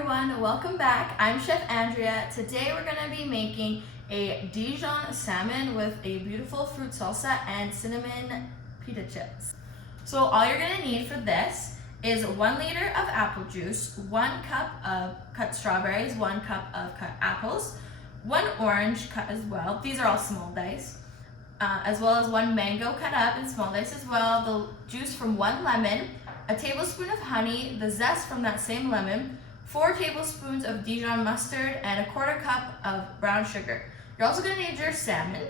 everyone, welcome back. I'm Chef Andrea. Today we're going to be making a Dijon salmon with a beautiful fruit salsa and cinnamon pita chips. So all you're going to need for this is 1 liter of apple juice, 1 cup of cut strawberries, 1 cup of cut apples, 1 orange cut as well. These are all small dice. As well as 1 mango cut up in small dice as well, the juice from 1 lemon, a tablespoon of honey, the zest from that same lemon, 4 tablespoons of Dijon mustard, and a 1/4 cup of brown sugar. You're also going to need your salmon.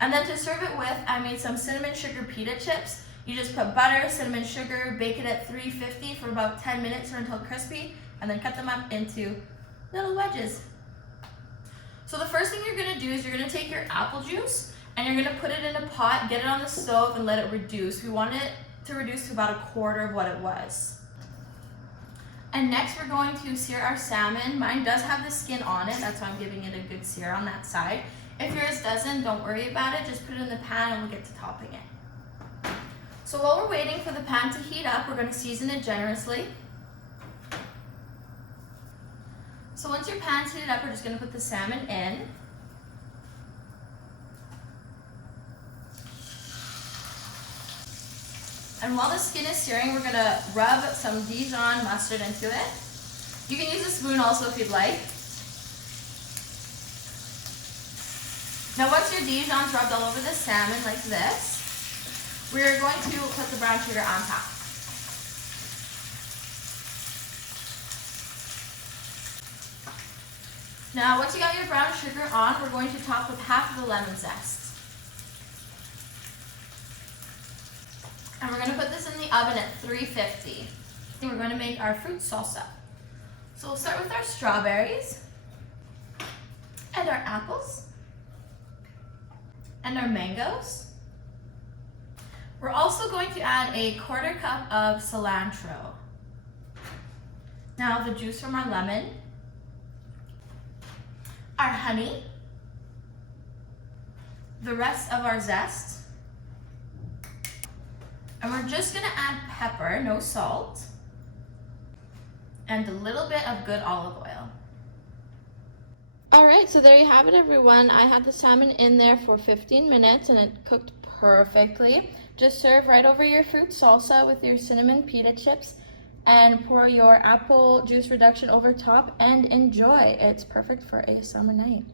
And then to serve it with, I made some cinnamon sugar pita chips. You just put butter, cinnamon sugar, bake it at 350 for about 10 minutes or until crispy, and then cut them up into little wedges. So the first thing you're going to do is you're going to take your apple juice and you're going to put it in a pot, get it on the stove, and let it reduce. We want it to reduce to about 1/4 of what it was. And next we're going to sear our salmon. Mine does have the skin on it, that's why I'm giving it a good sear on that side. If yours doesn't, don't worry about it, just put it in the pan and we'll get to topping it. So while we're waiting for the pan to heat up, we're going to season it generously. So once your pan's heated up, we're just going to put the salmon in. And while the skin is searing, we're going to rub some Dijon mustard into it. You can use a spoon also if you'd like. Now once your Dijon's rubbed all over the salmon like this, we're going to put the brown sugar on top. Now once you got your brown sugar on, we're going to top with half of the lemon zest. And we're going to put this in the oven at 350. And we're going to make our fruit salsa. So we'll start with our strawberries, and our apples, and our mangoes. We're also going to add a 1/4 cup of cilantro. Now the juice from our lemon, our honey, the rest of our zest, and we're just going to add pepper, no salt, and a little bit of good olive oil. Alright, so there you have it everyone. I had the salmon in there for 15 minutes and it cooked perfectly. Just serve right over your fruit salsa with your cinnamon pita chips and pour your apple juice reduction over top and enjoy. It's perfect for a summer night.